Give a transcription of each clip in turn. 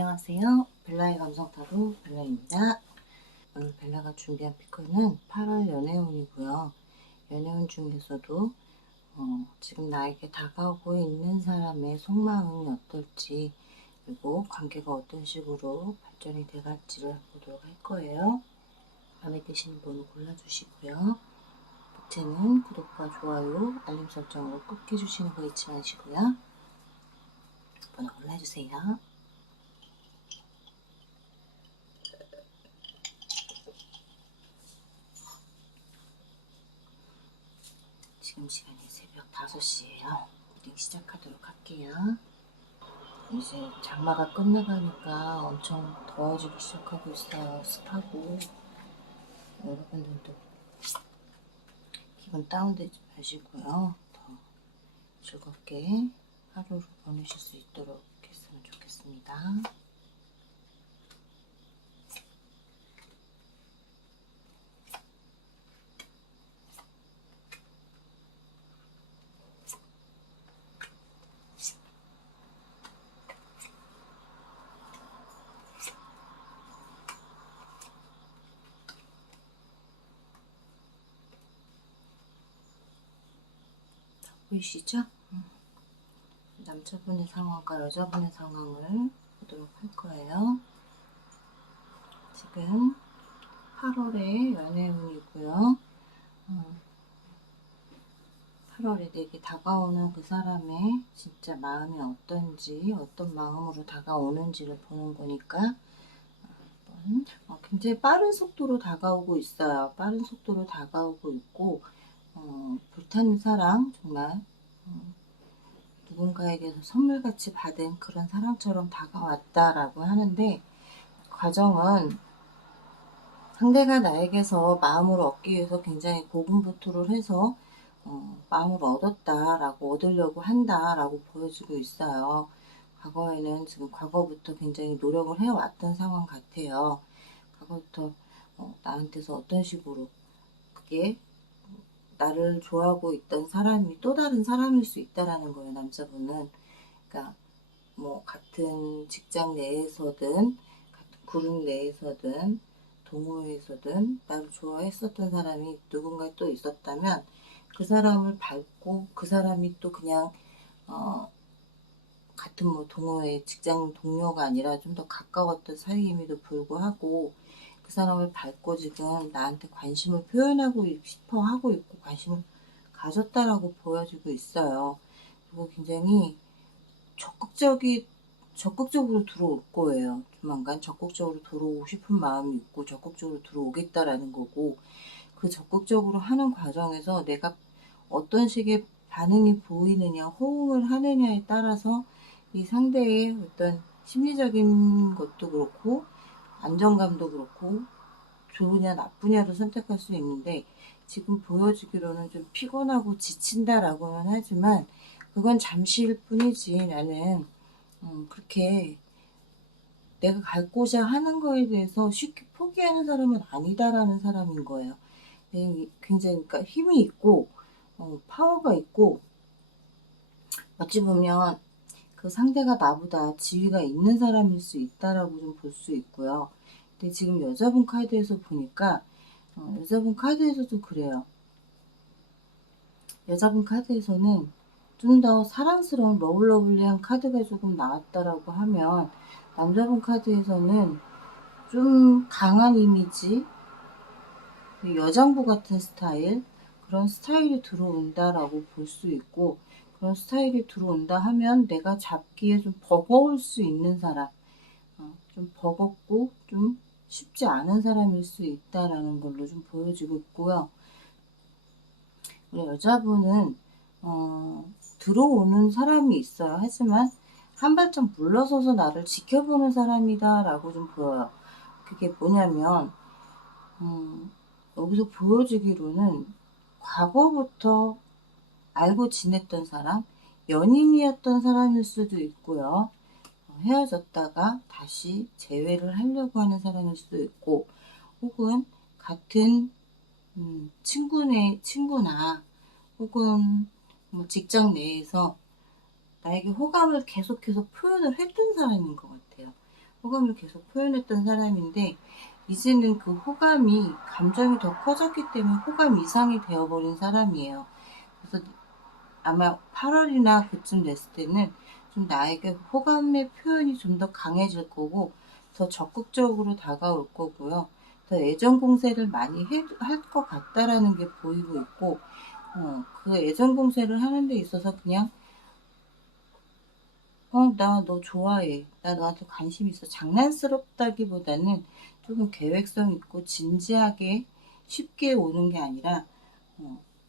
안녕하세요. 벨라의 감성타로 벨라입니다. 오늘 벨라가 준비한 피크는 8월 연애운이고요. 연애운 중에서도 지금 나에게 다가오고 있는 사람의 속마음이 어떨지, 그리고 관계가 어떤 식으로 발전이 돼갈지를 보도록 할 거예요. 마음에 드시는 분을 골라주시고요. 밑에는 구독과 좋아요, 알림 설정으로 꼭 해주시는 거 잊지 마시고요. 번호 골라주세요. 지금 시간이 새벽 5시예요. 리딩 시작하도록 할게요. 이제 장마가 끝나가니까 엄청 더워지기 시작하고 있어요. 습하고. 여러분들도 기분 다운되지 마시고요. 더 즐겁게 하루를 보내실 수 있도록 했으면 좋겠습니다. 보이시죠? 남자분의 상황과 여자분의 상황을 보도록 할 거예요. 지금 8월에 연애운이고요. 8월에 내게 다가오는 그 사람의 진짜 마음이 어떤지, 어떤 마음으로 다가오는지를 보는 거니까 굉장히 빠른 속도로 다가오고 있어요. 빠른 속도로 다가오고 있고 불타는 사랑, 정말 누군가에게서 선물같이 받은 그런 사랑처럼 다가왔다라고 하는데, 과정은 상대가 나에게서 마음을 얻기 위해서 굉장히 고군분투를 해서 마음을 얻었다라고, 얻으려고 한다라고 보여지고 있어요. 과거에는 지금 과거부터 굉장히 노력을 해왔던 상황 같아요. 과거부터 나한테서 어떤 식으로 그게 나를 좋아하고 있던 사람이 또 다른 사람일 수 있다라는 거예요. 남자분은. 그러니까 뭐 같은 직장 내에서든 같은 그룹 내에서든 동호회에서든 나를 좋아했었던 사람이 누군가 또 있었다면, 그 사람을 밟고 그 사람이 또 그냥 같은 뭐 동호회 직장 동료가 아니라 좀 더 가까웠던 사이임에도 불구하고 그 사람을 밟고 지금 나한테 관심을 표현하고 싶어 하고 있고 관심을 가졌다라고 보여지고 있어요. 그리고 굉장히 적극적으로 들어올 거예요. 조만간 적극적으로 들어오고 싶은 마음이 있고 적극적으로 들어오겠다라는 거고, 그 적극적으로 하는 과정에서 내가 어떤 식의 반응이 보이느냐, 호응을 하느냐에 따라서 이 상대의 어떤 심리적인 것도 그렇고 안정감도 그렇고 좋으냐 나쁘냐를 선택할 수 있는데, 지금 보여지기로는 좀 피곤하고 지친다라고는 하지만 그건 잠시일 뿐이지, 나는 그렇게 내가 갖고자 하는 거에 대해서 쉽게 포기하는 사람은 아니다라는 사람인 거예요. 굉장히 그러니까 힘이 있고 파워가 있고, 어찌 보면 그 상대가 나보다 지위가 있는 사람일 수 있다라고 좀 볼 수 있고요. 근데 지금 여자분 카드에서 보니까 여자분 카드에서도 그래요. 여자분 카드에서는 좀 더 사랑스러운 러블러블리한 카드가 조금 나왔다라고 하면, 남자분 카드에서는 좀 강한 이미지, 여장부 같은 스타일, 그런 스타일이 들어온다라고 볼 수 있고, 그런 스타일이 들어온다 하면 내가 잡기에 좀 버거울 수 있는 사람, 좀 버겁고 좀 쉽지 않은 사람일 수 있다라는 걸로 좀 보여지고 있고요. 우리 여자분은 들어오는 사람이 있어요. 하지만 한 발짝 물러서서 나를 지켜보는 사람이다 라고 좀 보여요. 그게 뭐냐면 여기서 보여지기로는 과거부터 알고 지냈던 사람, 연인이었던 사람일 수도 있고요. 헤어졌다가 다시 재회를 하려고 하는 사람일 수도 있고, 혹은 같은 친구나 혹은 뭐 직장 내에서 나에게 호감을 계속해서 표현을 했던 사람인 것 같아요. 호감을 계속 표현했던 사람인데 이제는 그 호감이 감정이 더 커졌기 때문에 호감 이상이 되어버린 사람이에요. 그래서 아마 8월이나 그쯤 됐을 때는 좀 나에게 호감의 표현이 좀 더 강해질 거고 더 적극적으로 다가올 거고요. 더 애정 공세를 많이 할 것 같다라는 게 보이고 있고 그 애정 공세를 하는 데 있어서 그냥 나 너 좋아해. 나 너한테 관심 있어. 장난스럽다기보다는 조금 계획성 있고 진지하게 쉽게 오는 게 아니라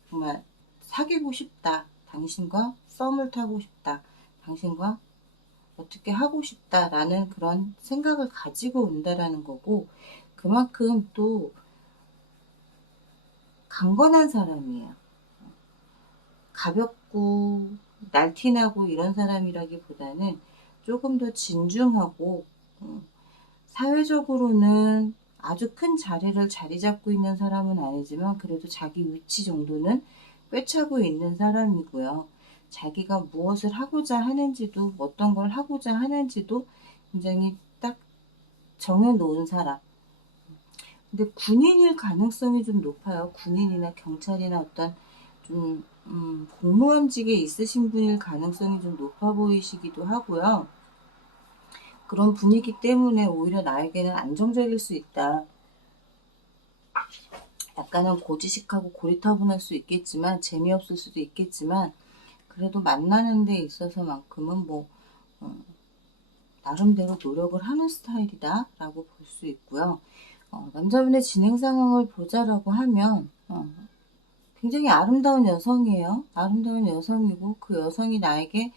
정말 사귀고 싶다. 당신과 썸을 타고 싶다. 당신과 어떻게 하고 싶다라는 그런 생각을 가지고 온다라는 거고 그만큼 또 강건한 사람이에요. 가볍고 날티나고 이런 사람이라기보다는 조금 더 진중하고 사회적으로는 아주 큰 자리를 자리 잡고 있는 사람은 아니지만 그래도 자기 위치 정도는 꿰차고 있는 사람이고요. 자기가 무엇을 하고자 하는지도 어떤 걸 하고자 하는지도 굉장히 딱 정해놓은 사람. 근데 군인일 가능성이 좀 높아요. 군인이나 경찰이나 어떤 좀 공무원직에 있으신 분일 가능성이 좀 높아 보이시기도 하고요. 그런 분위기 때문에 오히려 나에게는 안정적일 수 있다. 약간은 고지식하고 고리타분할 수 있겠지만 재미없을 수도 있겠지만 그래도 만나는 데 있어서만큼은 나름대로 노력을 하는 스타일이다 라고 볼 수 있고요. 남자분의 진행 상황을 보자라고 하면 굉장히 아름다운 여성이에요. 아름다운 여성이고 그 여성이 나에게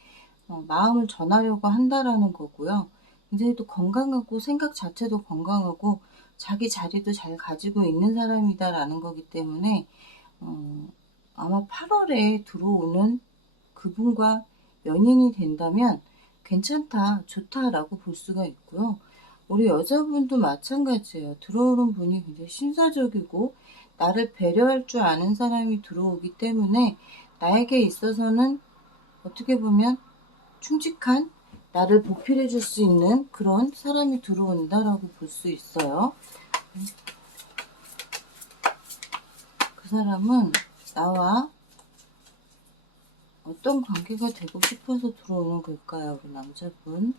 마음을 전하려고 한다라는 거고요. 굉장히 또 건강하고 생각 자체도 건강하고 자기 자리도 잘 가지고 있는 사람이다라는 거기 때문에 아마 8월에 들어오는 그분과 연인이 된다면 괜찮다, 좋다라고 볼 수가 있고요. 우리 여자분도 마찬가지예요. 들어오는 분이 굉장히 신사적이고 나를 배려할 줄 아는 사람이 들어오기 때문에 나에게 있어서는 어떻게 보면 충직한 나를 보필해 줄 수 있는 그런 사람이 들어온다라고 볼 수 있어요. 그 사람은 나와 어떤 관계가 되고 싶어서 들어오는 걸까요, 우리 남자분?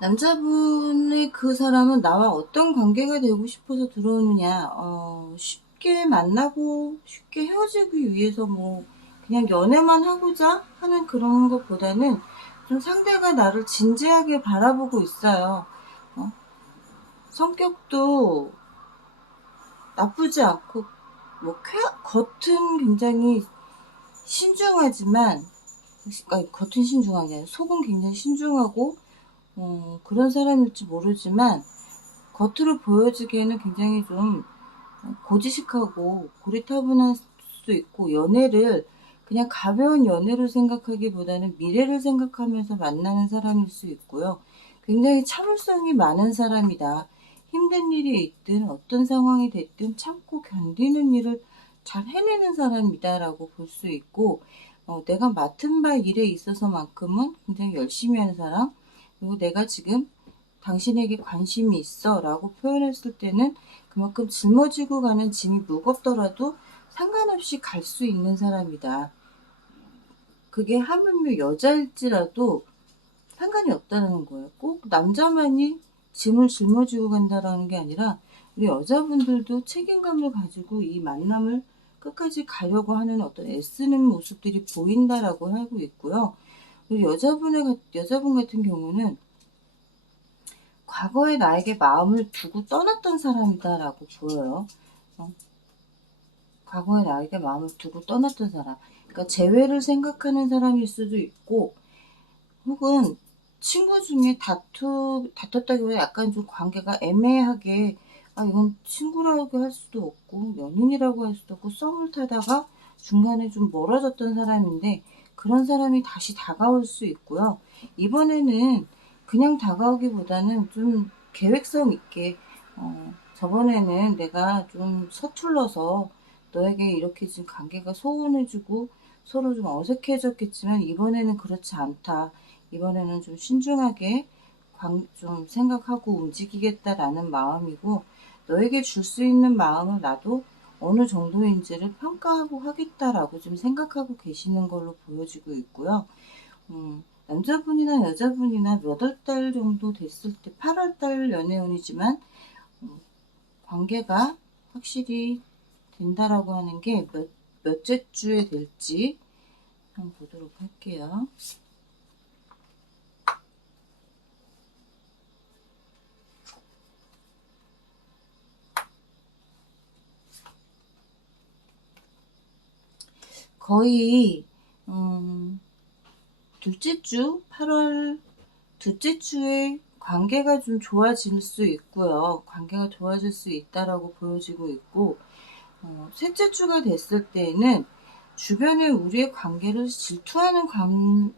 남자분의 그 사람은 나와 어떤 관계가 되고 싶어서 들어오느냐, 쉽게 만나고 쉽게 헤어지기 위해서 그냥 연애만 하고자 하는 그런 것보다는 좀 상대가 나를 진지하게 바라보고 있어요. 성격도 나쁘지 않고, 겉은 굉장히 신중하지만, 겉은 신중한 게 아니라 속은 굉장히 신중하고, 그런 사람일지 모르지만 겉으로 보여지기에는 굉장히 좀 고지식하고 고리타분할 수도 있고 연애를 그냥 가벼운 연애로 생각하기보다는 미래를 생각하면서 만나는 사람일 수 있고요. 굉장히 참을성이 많은 사람이다. 힘든 일이 있든 어떤 상황이 됐든 참고 견디는 일을 잘 해내는 사람이다 라고 볼 수 있고 내가 맡은 바 일에 있어서만큼은 굉장히 열심히 하는 사람 그리고 내가 지금 당신에게 관심이 있어 라고 표현했을 때는 그만큼 짊어지고 가는 짐이 무겁더라도 상관없이 갈 수 있는 사람이다. 그게 하물며 여자일지라도 상관이 없다는 거예요. 꼭 남자만이 짐을 짊어지고 간다라는 게 아니라 우리 여자분들도 책임감을 가지고 이 만남을 끝까지 가려고 하는 어떤 애쓰는 모습들이 보인다라고 하고 있고요. 그리고 여자분 같은 경우는 과거에 나에게 마음을 두고 떠났던 사람이다라고 보여요. 과거에 나에게 마음을 두고 떠났던 사람. 그러니까 재회를 생각하는 사람일 수도 있고, 혹은 친구 중에 다퉜다기보다 약간 좀 관계가 애매하게, 이건 친구라고 할 수도 없고, 연인이라고 할 수도 없고, 썸을 타다가 중간에 좀 멀어졌던 사람인데, 그런 사람이 다시 다가올 수 있고요. 이번에는 그냥 다가오기보다는 좀 계획성 있게, 저번에는 내가 좀 서툴러서 너에게 이렇게 지금 관계가 소원해지고 서로 좀 어색해졌겠지만, 이번에는 그렇지 않다. 이번에는 좀 신중하게 좀 생각하고 움직이겠다라는 마음이고, 너에게 줄 수 있는 마음을 나도 어느 정도인지를 평가하고 하겠다라고 좀 생각하고 계시는 걸로 보여지고 있고요. 남자분이나 여자분이나 몇 월 달 정도 됐을 때, 8월 달 연애운이지만 관계가 확실히 된다라고 하는 게 몇째 주에 될지 한번 보도록 할게요. 거의 둘째 주, 8월 둘째 주에 관계가 좀 좋아질 수 있고요. 관계가 좋아질 수 있다라고 보여지고 있고, 셋째 주가 됐을 때에는 주변에 우리의 관계를 질투하는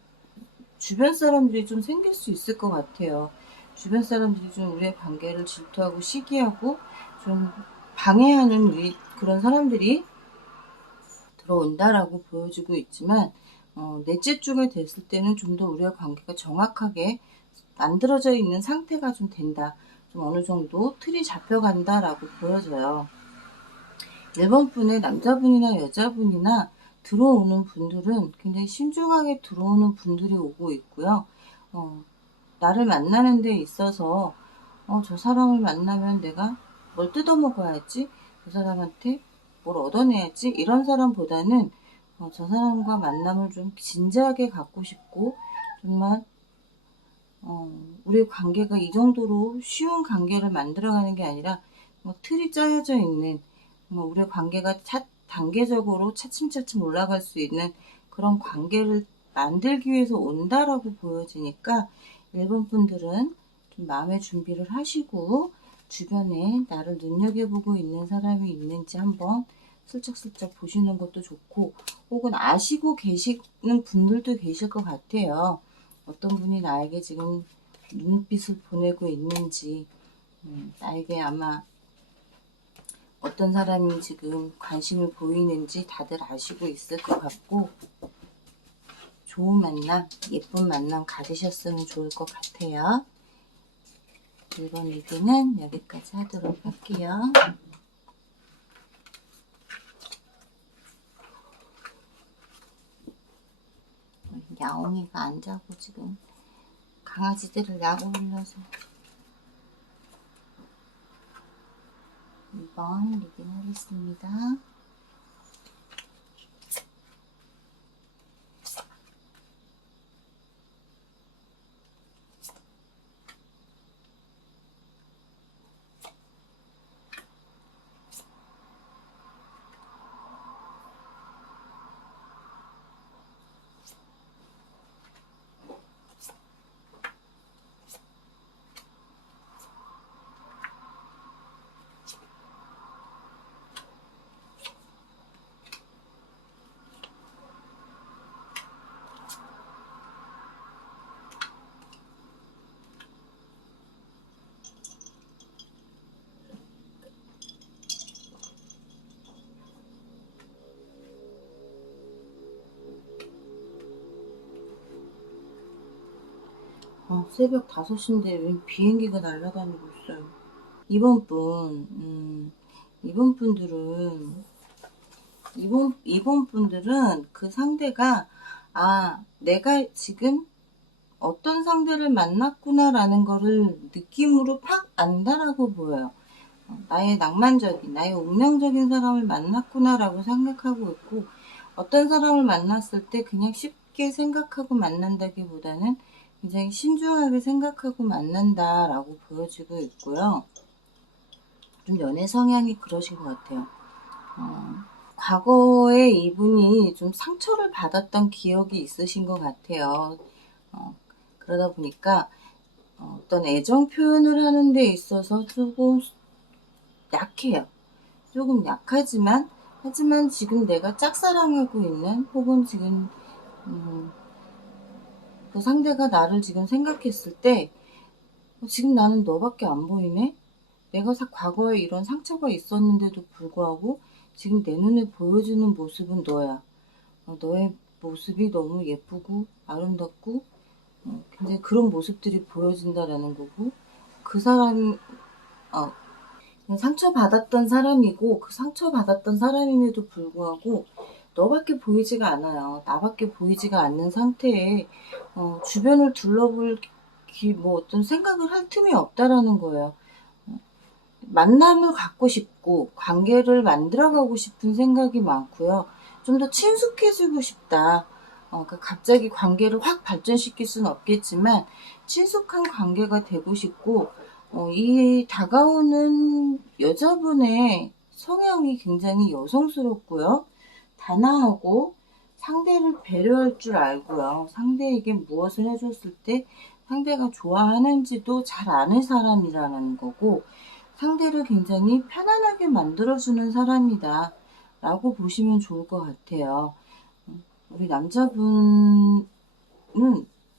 주변 사람들이 좀 생길 수 있을 것 같아요. 주변 사람들이 좀 우리의 관계를 질투하고 시기하고 좀 방해하는 그런 사람들이 들어온다라고 보여지고 있지만, 넷째 주가 됐을 때는 좀 더 우리의 관계가 정확하게 만들어져 있는 상태가 좀 된다. 좀 어느 정도 틀이 잡혀간다라고 보여져요. 1번 분의 남자분이나 여자분이나 들어오는 분들은 굉장히 신중하게 들어오는 분들이 오고 있고요. 나를 만나는 데 있어서 저 사람을 만나면 내가 뭘 뜯어먹어야지, 저 사람한테 뭘 얻어내야지, 이런 사람보다는 저 사람과 만남을 좀 진지하게 갖고 싶고, 정말 우리 관계가 이 정도로 쉬운 관계를 만들어가는 게 아니라 틀이 짜여져 있는, 우리 관계가 단계적으로 차츰차츰 올라갈 수 있는 그런 관계를 만들기 위해서 온다라고 보여지니까, 일본 분들은 좀 마음의 준비를 하시고 주변에 나를 눈여겨보고 있는 사람이 있는지 한번 슬쩍슬쩍 보시는 것도 좋고, 혹은 아시고 계시는 분들도 계실 것 같아요. 어떤 분이 나에게 지금 눈빛을 보내고 있는지, 나에게 아마 어떤 사람이 지금 관심을 보이는지 다들 아시고 있을 것 같고, 좋은 만남, 예쁜 만남 가지셨으면 좋을 것 같아요. 1번 리딩은 여기까지 하도록 할게요. 야옹이가 안 자고 지금 강아지들을 야구 흘려서. 2번 리딩 하겠습니다. 새벽 5시인데 웬 비행기가 날아다니고 있어요. 2번 분, 이번 분들은, 이번 분들은 그 상대가, 내가 지금 어떤 상대를 만났구나라는 거를 느낌으로 팍 안다라고 보여요. 나의 낭만적인, 나의 운명적인 사람을 만났구나라고 생각하고 있고, 어떤 사람을 만났을 때 그냥 쉽게 생각하고 만난다기보다는 굉장히 신중하게 생각하고 만난다라고 보여지고 있고요. 좀 연애 성향이 그러신 것 같아요. 과거에 이분이 좀 상처를 받았던 기억이 있으신 것 같아요. 그러다 보니까 어떤 애정 표현을 하는 데 있어서 조금 약해요. 조금 약하지만, 하지만 지금 내가 짝사랑하고 있는, 혹은 지금 그 상대가 나를 지금 생각했을 때 지금 나는 너밖에 안 보이네? 내가 과거에 이런 상처가 있었는데도 불구하고 지금 내 눈에 보여주는 모습은 너야. 너의 모습이 너무 예쁘고 아름답고 굉장히 그런 모습들이 보여진다라는 거고, 그 사람 상처받았던 사람이고, 그 상처받았던 사람임에도 불구하고 너밖에 보이지가 않아요. 나밖에 보이지가 않는 상태에 주변을 둘러볼 뭐 어떤 생각을 할 틈이 없다라는 거예요. 만남을 갖고 싶고 관계를 만들어가고 싶은 생각이 많고요. 좀 더 친숙해지고 싶다. 그러니까 갑자기 관계를 확 발전시킬 수는 없겠지만 친숙한 관계가 되고 싶고, 이 다가오는 여자분의 성향이 굉장히 여성스럽고요. 단아하고 상대를 배려할 줄 알고요. 상대에게 무엇을 해줬을 때 상대가 좋아하는지도 잘 아는 사람이라는 거고, 상대를 굉장히 편안하게 만들어주는 사람이다 라고 보시면 좋을 것 같아요. 우리 남자분은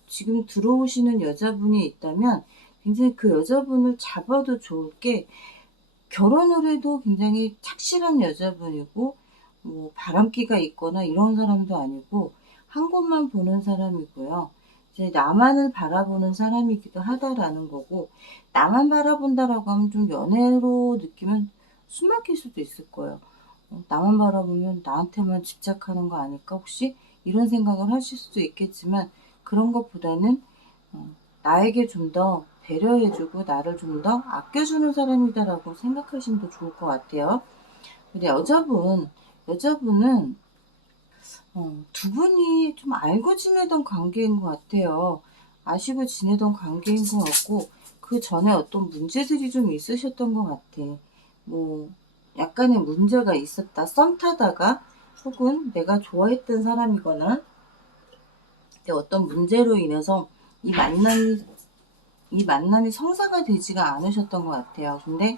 지금 들어오시는 여자분이 있다면 굉장히 그 여자분을 잡아도 좋을 게, 결혼을 해도 굉장히 착실한 여자분이고 뭐 바람기가 있거나 이런 사람도 아니고 한 곳만 보는 사람이고요. 이제 나만을 바라보는 사람이기도 하다라는 거고, 나만 바라본다라고 하면 좀 연애로 느끼면 숨 막힐 수도 있을 거예요. 나만 바라보면 나한테만 집착하는 거 아닐까 혹시 이런 생각을 하실 수도 있겠지만, 그런 것보다는 나에게 좀 더 배려해주고 나를 좀 더 아껴주는 사람이다라고 생각하시면 더 좋을 것 같아요. 근데 여자분은 두 분이 좀 알고 지내던 관계인 것 같아요. 아시고 지내던 관계인 것 같고, 그 전에 어떤 문제들이 좀 있으셨던 것 같아. 뭐 약간의 문제가 있었다. 썸 타다가, 혹은 내가 좋아했던 사람이거나 어떤 문제로 인해서 이 만남이 성사가 되지가 않으셨던 것 같아요. 근데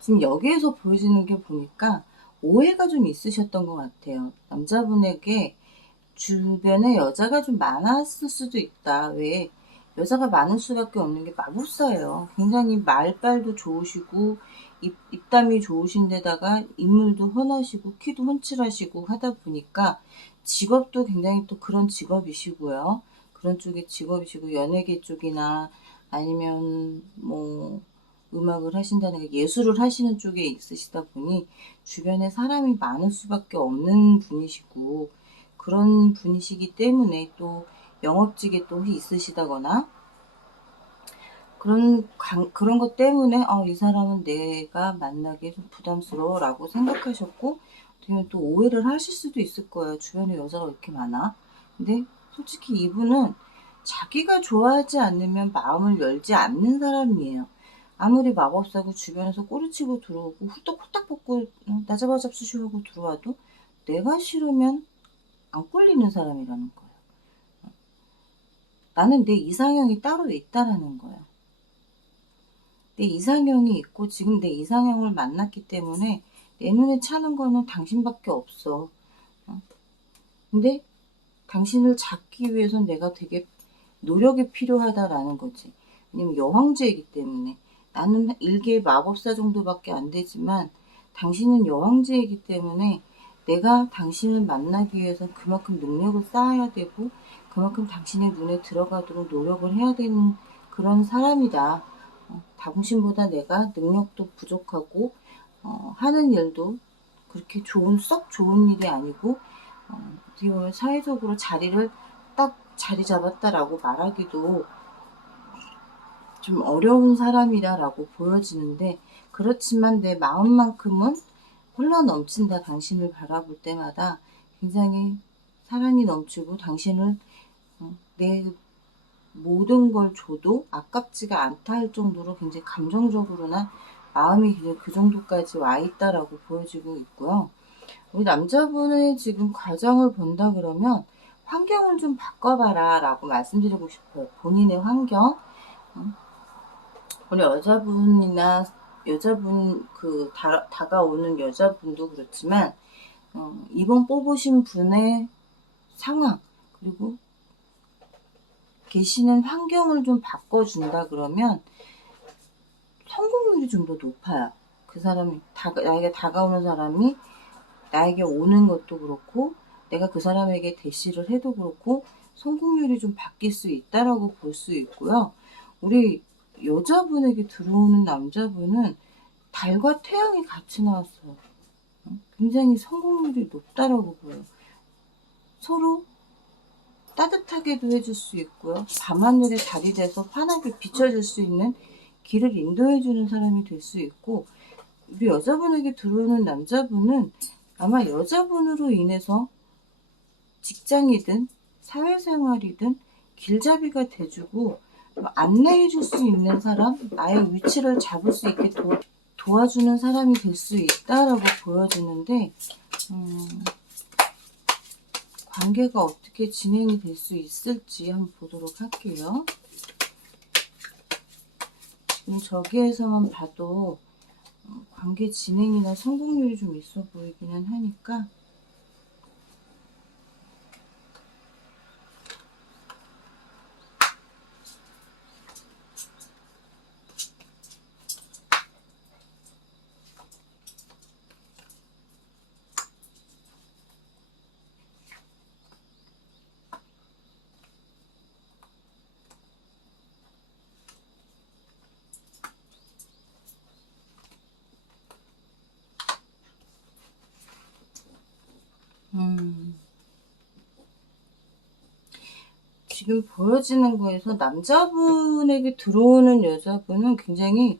지금 여기에서 보여지는 게 보니까 오해가 좀 있으셨던 것 같아요. 남자분에게 주변에 여자가 좀 많았을 수도 있다. 왜? 여자가 많을 수밖에 없는 게 마법사예요. 굉장히 말빨도 좋으시고 입담이 좋으신 데다가 인물도 훤하시고 키도 훤칠하시고 하다 보니까, 직업도 굉장히 또 그런 직업이시고요. 그런 쪽의 직업이시고, 연예계 쪽이나 아니면 뭐 음악을 하신다는 게, 예술을 하시는 쪽에 있으시다 보니 주변에 사람이 많을 수밖에 없는 분이시고, 그런 분이시기 때문에 또 영업직에 또 있으시다거나 그런 것 때문에 이 사람은 내가 만나기 좀 부담스러워 라고 생각하셨고, 어떻게 또 오해를 하실 수도 있을 거예요. 주변에 여자가 이렇게 많아. 근데 솔직히 이분은 자기가 좋아하지 않으면 마음을 열지 않는 사람이에요. 아무리 마법사고 주변에서 꼬리치고 들어오고 후딱후딱 벗고 나잡아 잡수시 하고 들어와도 내가 싫으면 안 꼴리는 사람이라는 거예요. 나는 내 이상형이 따로 있다라는 거예요. 내 이상형이 있고 지금 내 이상형을 만났기 때문에 내 눈에 차는 거는 당신밖에 없어. 근데 당신을 잡기 위해선 내가 되게 노력이 필요하다라는 거지. 왜냐면 여왕제이기 때문에. 나는 일개 마법사 정도밖에 안 되지만 당신은 여왕제이기 때문에 내가 당신을 만나기 위해서 그만큼 능력을 쌓아야 되고, 그만큼 당신의 눈에 들어가도록 노력을 해야 되는 그런 사람이다. 당신보다 내가 능력도 부족하고 하는 일도 그렇게 썩 좋은 일이 아니고, 어떻게 보면 사회적으로 자리를 딱 자리 잡았다라고 말하기도 좀 어려운 사람이다라고 보여지는데, 그렇지만 내 마음만큼은 흘러 넘친다. 당신을 바라볼 때마다 굉장히 사랑이 넘치고 당신을 내 모든 걸 줘도 아깝지가 않다 할 정도로 굉장히 감정적으로나 마음이 그 정도까지 와 있다라고 보여지고 있고요. 우리 남자분의 지금 과정을 본다 그러면 환경을 좀 바꿔봐라 라고 말씀드리고 싶어요. 본인의 환경. 우리 여자분 다가오는 여자분도 그렇지만 이번 뽑으신 분의 상황 그리고 계시는 환경을 좀 바꿔준다 그러면 성공률이 좀 더 높아요. 그 사람이 나에게 다가오는 사람이 나에게 오는 것도 그렇고 내가 그 사람에게 대시를 해도 그렇고 성공률이 좀 바뀔 수 있다라고 볼 수 있고요. 우리 여자분에게 들어오는 남자분은 달과 태양이 같이 나왔어요. 굉장히 성공률이 높다라고 보여요. 서로 따뜻하게도 해줄 수 있고요. 밤하늘의 달이 돼서 환하게 비춰줄 수 있는 길을 인도해주는 사람이 될 수 있고, 우리 여자분에게 들어오는 남자분은 아마 여자분으로 인해서 직장이든 사회생활이든 길잡이가 돼주고 안내해줄 수 있는 사람, 나의 위치를 잡을 수 있게 도와주는 사람이 될 수 있다라고 보여지는데 관계가 어떻게 진행이 될 수 있을지 한번 보도록 할게요. 지금 저기에서만 봐도 관계 진행이나 성공률이 좀 있어 보이기는 하니까 지금 보여지는 거에서 남자분에게 들어오는 여자분은 굉장히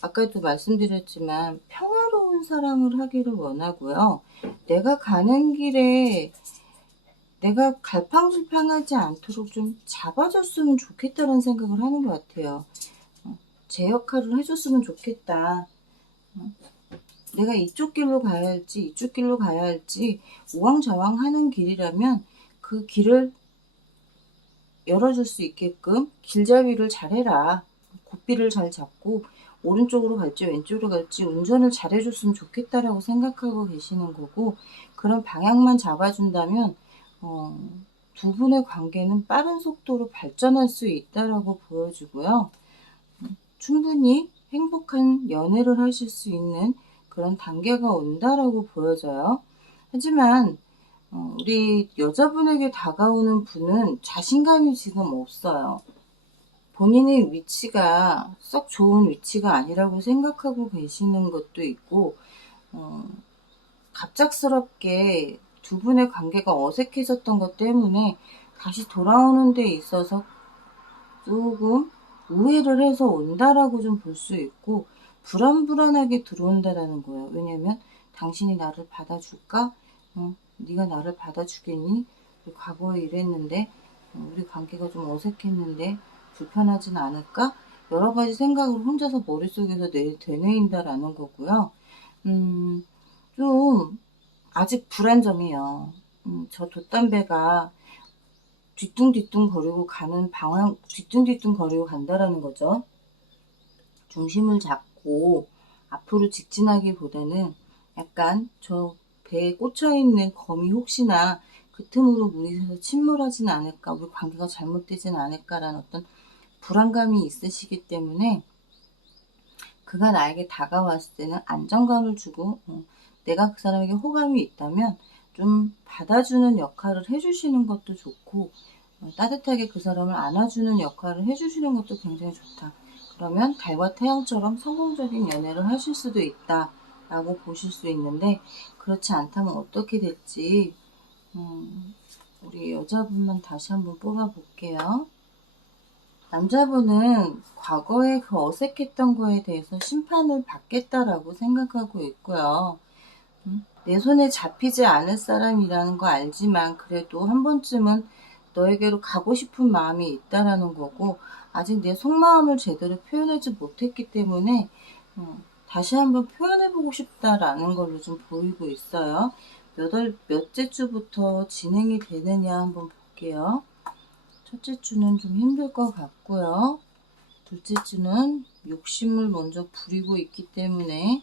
아까도 말씀드렸지만 평화로운 사랑을 하기를 원하고요. 내가 가는 길에 내가 갈팡질팡하지 않도록 좀 잡아줬으면 좋겠다는 생각을 하는 것 같아요. 제 역할을 해줬으면 좋겠다. 내가 이쪽 길로 가야 할지 이쪽 길로 가야 할지 우왕좌왕 하는 길이라면 그 길을 열어줄 수 있게끔 길잡이를 잘해라. 고삐를 잘 잡고 오른쪽으로 갈지 왼쪽으로 갈지 운전을 잘해줬으면 좋겠다라고 생각하고 계시는 거고, 그런 방향만 잡아준다면 두 분의 관계는 빠른 속도로 발전할 수 있다라고 보여지고요. 충분히 행복한 연애를 하실 수 있는 그런 단계가 온다라고 보여져요. 하지만 우리 여자분에게 다가오는 분은 자신감이 지금 없어요. 본인의 위치가 썩 좋은 위치가 아니라고 생각하고 계시는 것도 있고, 갑작스럽게 두 분의 관계가 어색해졌던 것 때문에 다시 돌아오는 데 있어서 조금 우회를 해서 온다라고 좀 볼 수 있고, 불안불안하게 들어온다라는 거예요. 왜냐면 당신이 나를 받아줄까? 네가 나를 받아주겠니? 과거에 이랬는데 우리 관계가 좀 어색했는데 불편하진 않을까? 여러 가지 생각을 혼자서 머릿속에서 되뇌인다라는 거고요. 좀 아직 불안정해요. 저 돛담배가 뒤뚱뒤뚱 거리고 가는 방향, 뒤뚱뒤뚱 거리고 간다라는 거죠. 중심을 잡고 앞으로 직진하기보다는 약간 저 배에 꽂혀있는 검이 혹시나 그 틈으로 물이 새서 침몰하진 않을까, 우리 관계가 잘못되진 않을까라는 어떤 불안감이 있으시기 때문에 그가 나에게 다가왔을 때는 안정감을 주고 내가 그 사람에게 호감이 있다면 좀 받아주는 역할을 해주시는 것도 좋고, 따뜻하게 그 사람을 안아주는 역할을 해주시는 것도 굉장히 좋다. 그러면 달과 태양처럼 성공적인 연애를 하실 수도 있다 라고 보실 수 있는데, 그렇지 않다면 어떻게 될지 우리 여자분만 다시 한번 뽑아 볼게요. 남자분은 과거에 그 어색했던 거에 대해서 심판을 받겠다라고 생각하고 있고요. 내 손에 잡히지 않을 사람이라는 거 알지만 그래도 한 번쯤은 너에게로 가고 싶은 마음이 있다라는 거고, 아직 내 속마음을 제대로 표현하지 못했기 때문에 다시 한번 표현해보고 싶다라는 걸로 좀 보이고 있어요. 몇째 주부터 진행이 되느냐 한번 볼게요. 첫째 주는 좀 힘들 것 같고요. 둘째 주는 욕심을 먼저 부리고 있기 때문에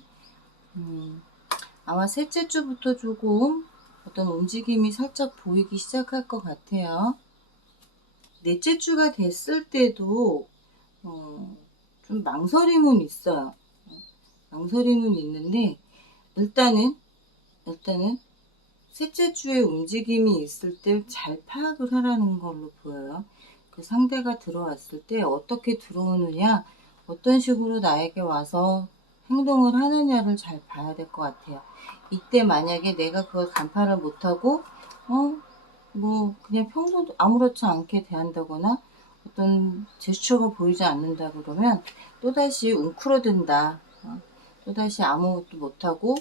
아마 셋째 주부터 조금 어떤 움직임이 살짝 보이기 시작할 것 같아요. 넷째 주가 됐을 때도 좀 망설임은 있어요. 망설임은 있는데 일단은 셋째 주에 움직임이 있을 때 잘 파악을 하라는 걸로 보여요. 그 상대가 들어왔을 때 어떻게 들어오느냐, 어떤 식으로 나에게 와서 행동을 하느냐를 잘 봐야 될 것 같아요. 이때 만약에 내가 그걸 간파를 못하고 뭐 그냥 평소도 아무렇지 않게 대한다거나 어떤 제스처가 보이지 않는다 그러면 또다시 웅크러든다. 또다시 아무것도 못하고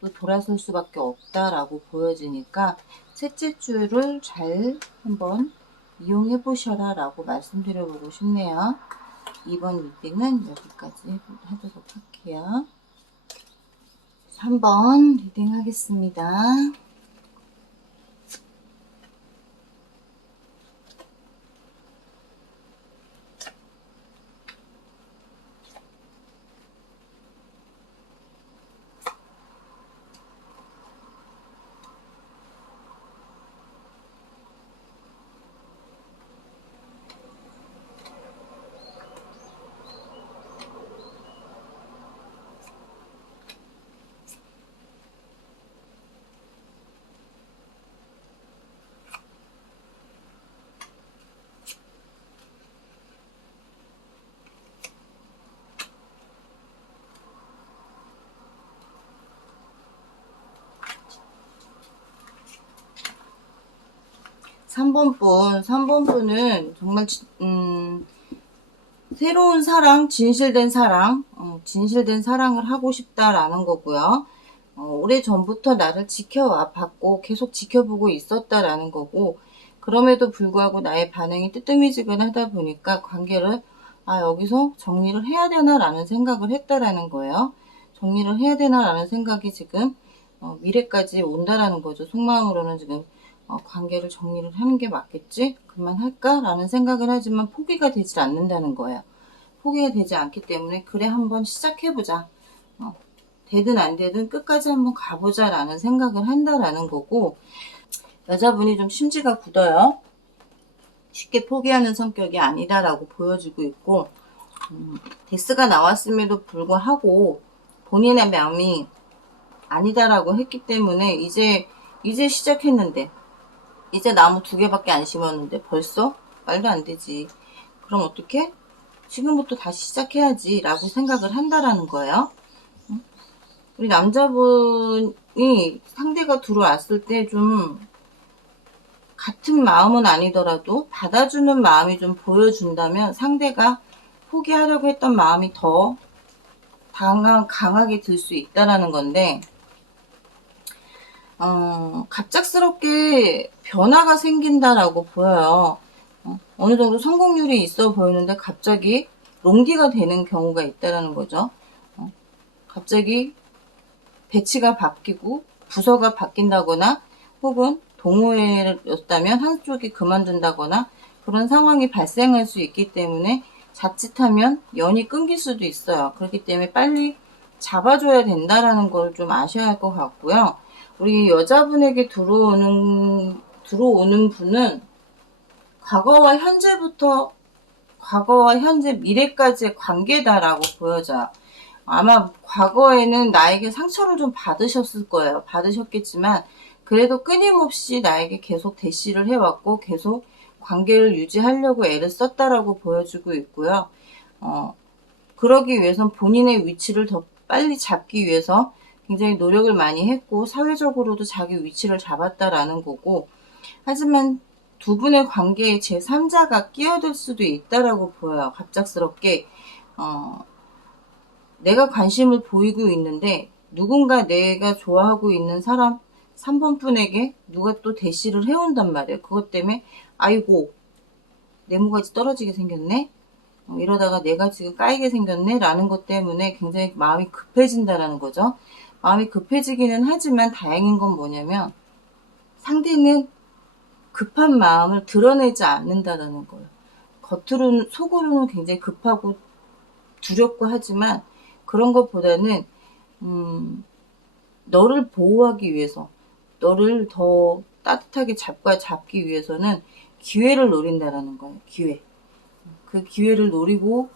또 돌아설 수밖에 없다라고 보여지니까 셋째 주를 잘 한번 이용해 보셔라 라고 말씀드려보고 싶네요. 이번 리딩은 여기까지 하도록 할게요. 3번 리딩 하겠습니다. 3번 분은 정말 새로운 사랑, 진실된 사랑을 하고 싶다라는 거고요. 오래전부터 나를 지켜와 봤고 계속 지켜보고 있었다라는 거고, 그럼에도 불구하고 나의 반응이 뜨뜨미지근하다 보니까 관계를 여기서 정리를 해야 되나라는 생각을 했다라는 거예요. 정리를 해야 되나라는 생각이 지금 미래까지 온다라는 거죠. 속마음으로는 지금 관계를 정리를 하는 게 맞겠지? 그만할까? 라는 생각을 하지만 포기가 되지 않는다는 거예요. 포기가 되지 않기 때문에 그래 한번 시작해보자. 되든 안 되든 끝까지 한번 가보자 라는 생각을 한다라는 거고, 여자분이 좀 심지가 굳어요. 쉽게 포기하는 성격이 아니다라고 보여지고 있고, 데스가 나왔음에도 불구하고 본인의 마음이 아니다라고 했기 때문에 이제 시작했는데, 이제 나무 2개밖에 안 심었는데 벌써? 말도 안 되지. 그럼 어떡해? 지금부터 다시 시작해야지 라고 생각을 한다라는 거예요. 우리 남자분이 상대가 들어왔을 때 좀 같은 마음은 아니더라도 받아주는 마음이 좀 보여준다면 상대가 포기하려고 했던 마음이 더 강하게 들 수 있다라는 건데, 갑작스럽게 변화가 생긴다라고 보여요. 어느 정도 성공률이 있어 보이는데 갑자기 롱디가 되는 경우가 있다라는 거죠. 갑자기 배치가 바뀌고 부서가 바뀐다거나 혹은 동호회였다면 한쪽이 그만둔다거나 그런 상황이 발생할 수 있기 때문에 자칫하면 연이 끊길 수도 있어요. 그렇기 때문에 빨리 잡아줘야 된다라는 걸 좀 아셔야 할 것 같고요. 우리 여자분에게 들어오는 분은 과거와 현재, 미래까지의 관계다라고 보여져요. 아마 과거에는 나에게 상처를 좀 받으셨을 거예요. 받으셨겠지만 그래도 끊임없이 나에게 계속 대시를 해왔고 계속 관계를 유지하려고 애를 썼다라고 보여주고 있고요. 그러기 위해선 본인의 위치를 더 빨리 잡기 위해서 굉장히 노력을 많이 했고 사회적으로도 자기 위치를 잡았다라는 거고, 하지만 두 분의 관계에 제3자가 끼어들 수도 있다라고 보여요. 갑작스럽게 내가 관심을 보이고 있는데 누군가 내가 좋아하고 있는 사람 3번 분에게 누가 또 대시를 해온단 말이에요. 그것 때문에 아이고 내 모가지 떨어지게 생겼네, 이러다가 내가 지금 까이게 생겼네 라는 것 때문에 굉장히 마음이 급해진다라는 거죠. 마음이 급해지기는 하지만 다행인 건 뭐냐면 상대는 급한 마음을 드러내지 않는다라는 거예요. 겉으로는, 속으로는 굉장히 급하고 두렵고 하지만 그런 것보다는 너를 보호하기 위해서, 너를 더 따뜻하게 잡기 위해서는 기회를 노린다라는 거예요. 기회. 그 기회를 노리고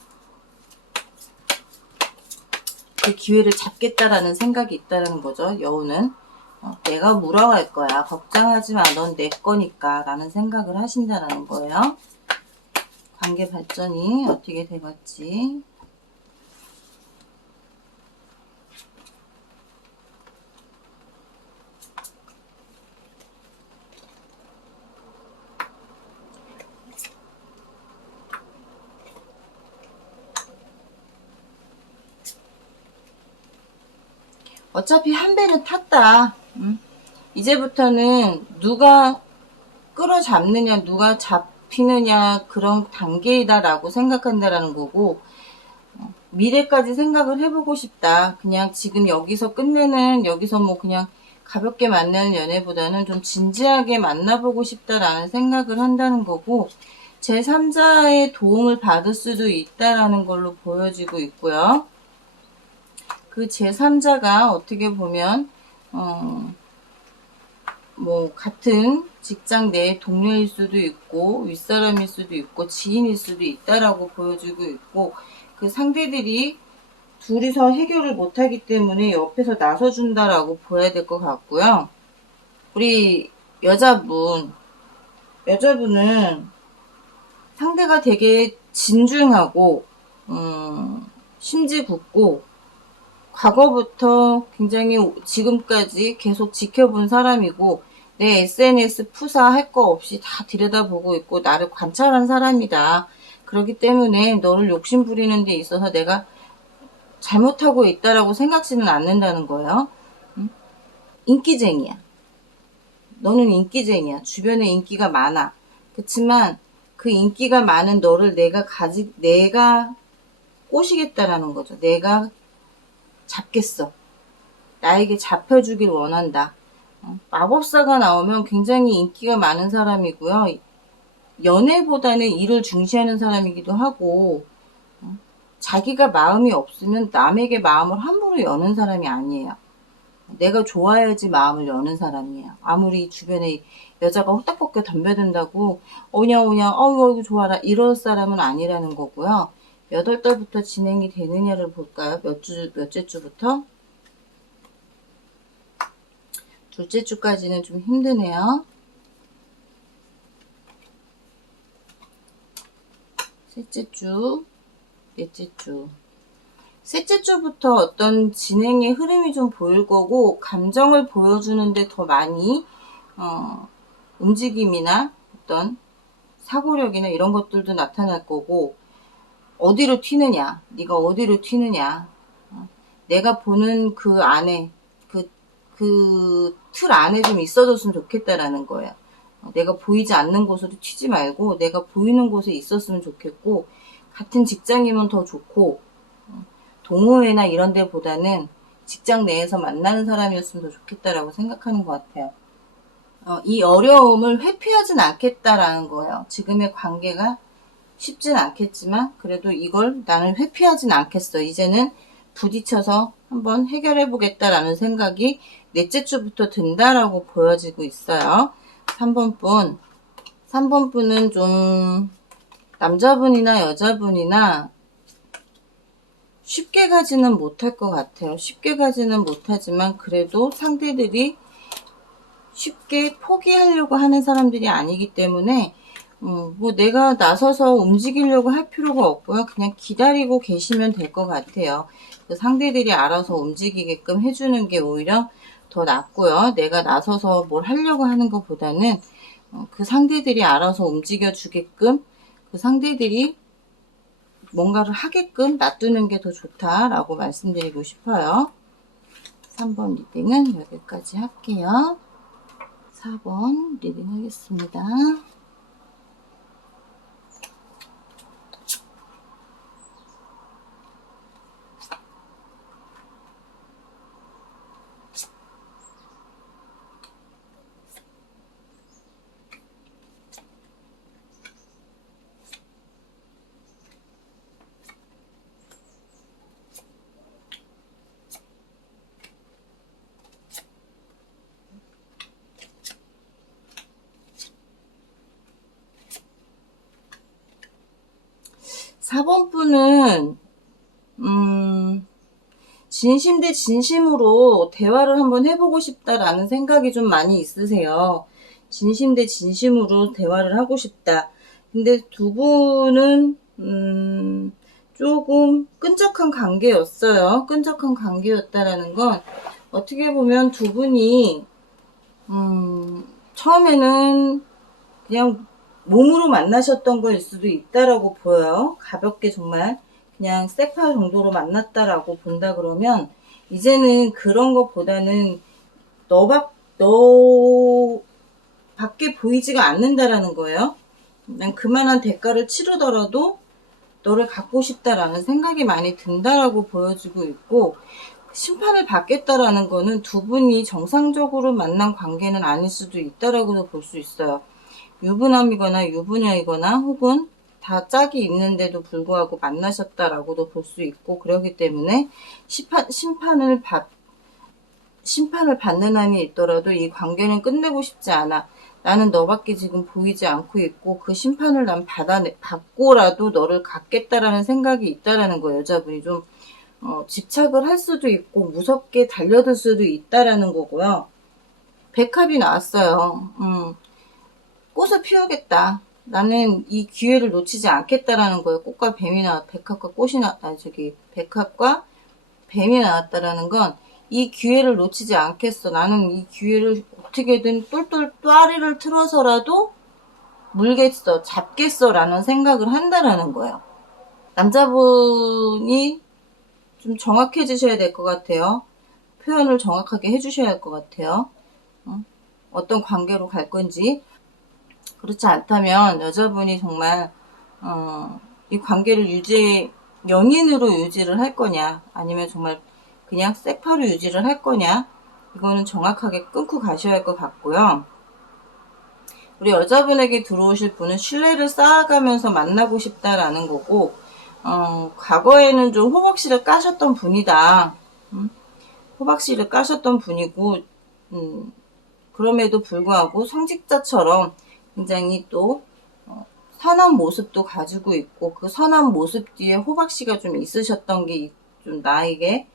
그 기회를 잡겠다라는 생각이 있다는 거죠. 여우는 내가 물어갈 거야, 걱정하지 마, 넌 내 거니까 라는 생각을 하신다라는 거예요. 관계 발전이 어떻게 돼갈지. 어차피 한 배는 탔다. 이제부터는 누가 끌어잡느냐, 누가 잡히느냐 그런 단계이다라고 생각한다라는 거고, 미래까지 생각을 해보고 싶다. 그냥 지금 여기서 끝내는, 여기서 뭐 그냥 가볍게 만나는 연애보다는 좀 진지하게 만나보고 싶다라는 생각을 한다는 거고, 제3자의 도움을 받을 수도 있다라는 걸로 보여지고 있고요. 그 제3자가 어떻게 보면 뭐 같은 직장 내 동료일 수도 있고 윗사람일 수도 있고 지인일 수도 있다라고 보여지고 있고, 그 상대들이 둘이서 해결을 못하기 때문에 옆에서 나서준다라고 보여야 될 것 같고요. 우리 여자분은 상대가 되게 진중하고 심지 굳고 과거부터 굉장히 지금까지 계속 지켜본 사람이고, 내 SNS 푸사할 거 없이 다 들여다보고 있고 나를 관찰한 사람이다. 그렇기 때문에 너를 욕심 부리는 데 있어서 내가 잘못하고 있다라고 생각지는 않는다는 거예요. 인기쟁이야. 너는 인기쟁이야. 주변에 인기가 많아. 그렇지만 그 인기가 많은 너를 내가 꼬시겠다라는 거죠. 내가 잡겠어. 나에게 잡혀주길 원한다. 마법사가 나오면 굉장히 인기가 많은 사람이고요. 연애보다는 일을 중시하는 사람이기도 하고, 자기가 마음이 없으면 남에게 마음을 함부로 여는 사람이 아니에요. 내가 좋아야지 마음을 여는 사람이에요. 아무리 주변에 여자가 홀딱벗겨 덤벼든다고 오냐 어이구 좋아라 이럴 사람은 아니라는 거고요. 몇 월달부터 진행이 되느냐를 볼까요? 몇째 주부터? 둘째 주까지는 좀 힘드네요. 셋째 주, 넷째 주. 셋째 주부터 어떤 진행의 흐름이 좀 보일 거고, 감정을 보여주는데 더 많이 움직임이나 어떤 사고력이나 이런 것들도 나타날 거고, 어디로 튀느냐, 네가 어디로 튀느냐, 내가 보는 그 안에 그 틀 안에 좀 있어줬으면 좋겠다라는 거예요. 내가 보이지 않는 곳으로 튀지 말고 내가 보이는 곳에 있었으면 좋겠고, 같은 직장이면 더 좋고, 동호회나 이런 데보다는 직장 내에서 만나는 사람이었으면 더 좋겠다라고 생각하는 것 같아요. 이 어려움을 회피하진 않겠다라는 거예요. 지금의 관계가 쉽진 않겠지만 그래도 이걸 나는 회피하진 않겠어. 이제는 부딪혀서 한번 해결해 보겠다라는 생각이 넷째 주부터 든다라고 보여지고 있어요. 3번 분은 좀 남자분이나 여자분이나 쉽게 가지는 못할 것 같아요. 쉽게 가지는 못하지만 그래도 상대들이 쉽게 포기하려고 하는 사람들이 아니기 때문에 뭐 내가 나서서 움직이려고 할 필요가 없고요. 그냥 기다리고 계시면 될 것 같아요. 그 상대들이 알아서 움직이게끔 해주는 게 오히려 더 낫고요. 내가 나서서 뭘 하려고 하는 것보다는 그 상대들이 알아서 움직여 주게끔, 그 상대들이 뭔가를 하게끔 놔두는 게 더 좋다라고 말씀드리고 싶어요. 3번 리딩은 여기까지 할게요. 4번 리딩 하겠습니다. 4번 분은 진심 대 진심으로 대화를 한번 해보고 싶다라는 생각이 좀 많이 있으세요. 진심 대 진심으로 대화를 하고 싶다. 근데 두 분은 조금 끈적한 관계였어요. 끈적한 관계였다라는 건 어떻게 보면 두 분이 처음에는 그냥 몸으로 만나셨던 거일 수도 있다라고 보여요. 가볍게 정말 그냥 섹파 정도로 만났다라고 본다 그러면 이제는 그런 것보다는 너밖에 보이지가 않는다라는 거예요. 난 그만한 대가를 치르더라도 너를 갖고 싶다라는 생각이 많이 든다라고 보여지고 있고, 심판을 받겠다라는 거는 두 분이 정상적으로 만난 관계는 아닐 수도 있다라고도 볼 수 있어요. 유부남이거나 유부녀이거나 혹은 다 짝이 있는데도 불구하고 만나셨다라고도 볼 수 있고, 그렇기 때문에 심판을 받는 한이 있더라도 이 관계는 끝내고 싶지 않아. 나는 너밖에 지금 보이지 않고 있고 그 심판을 난 받고라도 너를 갖겠다라는 생각이 있다라는 거예요. 여자분이 좀 집착을 할 수도 있고 무섭게 달려들 수도 있다라는 거고요. 백합이 나왔어요. 꽃을 피우겠다. 나는 이 기회를 놓치지 않겠다라는 거예요. 꽃과 뱀이 백합과 백합과 뱀이 나왔다라는 건 이 기회를 놓치지 않겠어. 나는 이 기회를 어떻게든 똘똘 또아리를 틀어서라도 물겠어, 잡겠어 라는 생각을 한다라는 거예요. 남자분이 좀 정확해지셔야 될 것 같아요. 표현을 정확하게 해주셔야 할 것 같아요. 어떤 관계로 갈 건지. 그렇지 않다면 여자분이 정말 이 관계를 연인으로 유지를 할 거냐, 아니면 정말 그냥 섹파로 유지를 할 거냐, 이거는 정확하게 끊고 가셔야 할 것 같고요. 우리 여자분에게 들어오실 분은 신뢰를 쌓아가면서 만나고 싶다라는 거고, 과거에는 좀 호박씨를 까셨던 분이다. 호박씨를 까셨던 분이고, 그럼에도 불구하고 성직자처럼 굉장히 또 선한 모습도 가지고 있고, 그 선한 모습 뒤에 호박씨가 좀 있으셨던 게 좀 나에게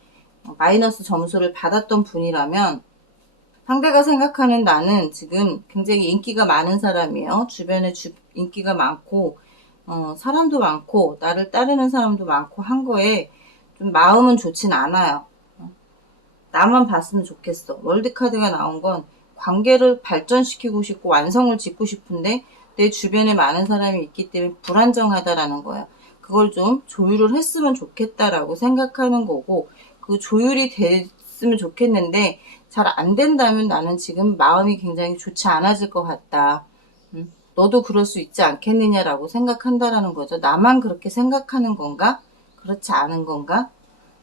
마이너스 점수를 받았던 분이라면, 상대가 생각하는 나는 지금 굉장히 인기가 많은 사람이에요. 주변에 인기가 많고 사람도 많고 나를 따르는 사람도 많고 한 거에 좀 마음은 좋진 않아요. 나만 봤으면 좋겠어. 월드카드가 나온 건 관계를 발전시키고 싶고 완성을 짓고 싶은데 내 주변에 많은 사람이 있기 때문에 불안정하다라는 거예요. 그걸 좀 조율을 했으면 좋겠다라고 생각하는 거고, 그 조율이 됐으면 좋겠는데 잘 안 된다면 나는 지금 마음이 굉장히 좋지 않아질 것 같다. 너도 그럴 수 있지 않겠느냐라고 생각한다라는 거죠. 나만 그렇게 생각하는 건가? 그렇지 않은 건가?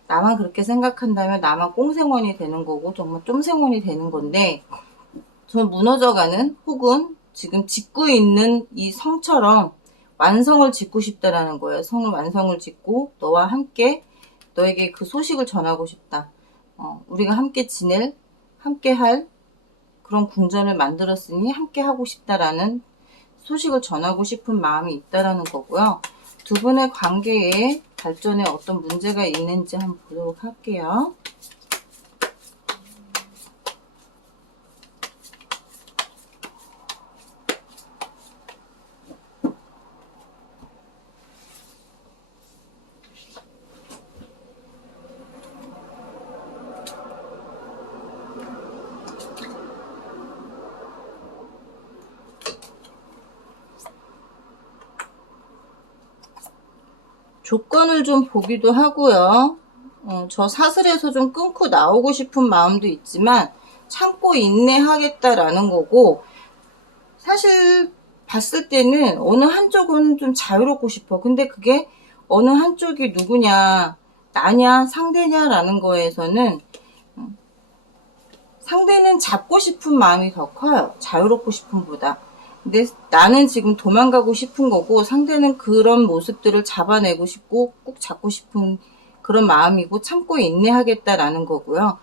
나만 그렇게 생각한다면 나만 꽁생원이 되는 거고 정말 쫌생원이 되는 건데, 전 무너져가는 혹은 지금 짓고 있는 이 성처럼 완성을 짓고 싶다라는 거예요. 완성을 짓고 너와 함께 너에게 그 소식을 전하고 싶다. 우리가 함께 할 그런 궁전을 만들었으니 함께 하고 싶다라는 소식을 전하고 싶은 마음이 있다라는 거고요. 두 분의 관계에 발전에 어떤 문제가 있는지 한번 보도록 할게요. 조건을 좀 보기도 하고요. 저 사슬에서 좀 끊고 나오고 싶은 마음도 있지만 참고 인내하겠다라는 거고, 사실 봤을 때는 어느 한쪽은 좀 자유롭고 싶어. 근데 그게 어느 한쪽이 누구냐, 나냐, 상대냐라는 거에서는 상대는 잡고 싶은 마음이 더 커요. 자유롭고 싶음보다. 근데 나는 지금 도망가고 싶은 거고, 상대는 그런 모습들을 잡아내고 싶고 꼭 잡고 싶은 그런 마음이고 참고 인내하겠다라는 거고요.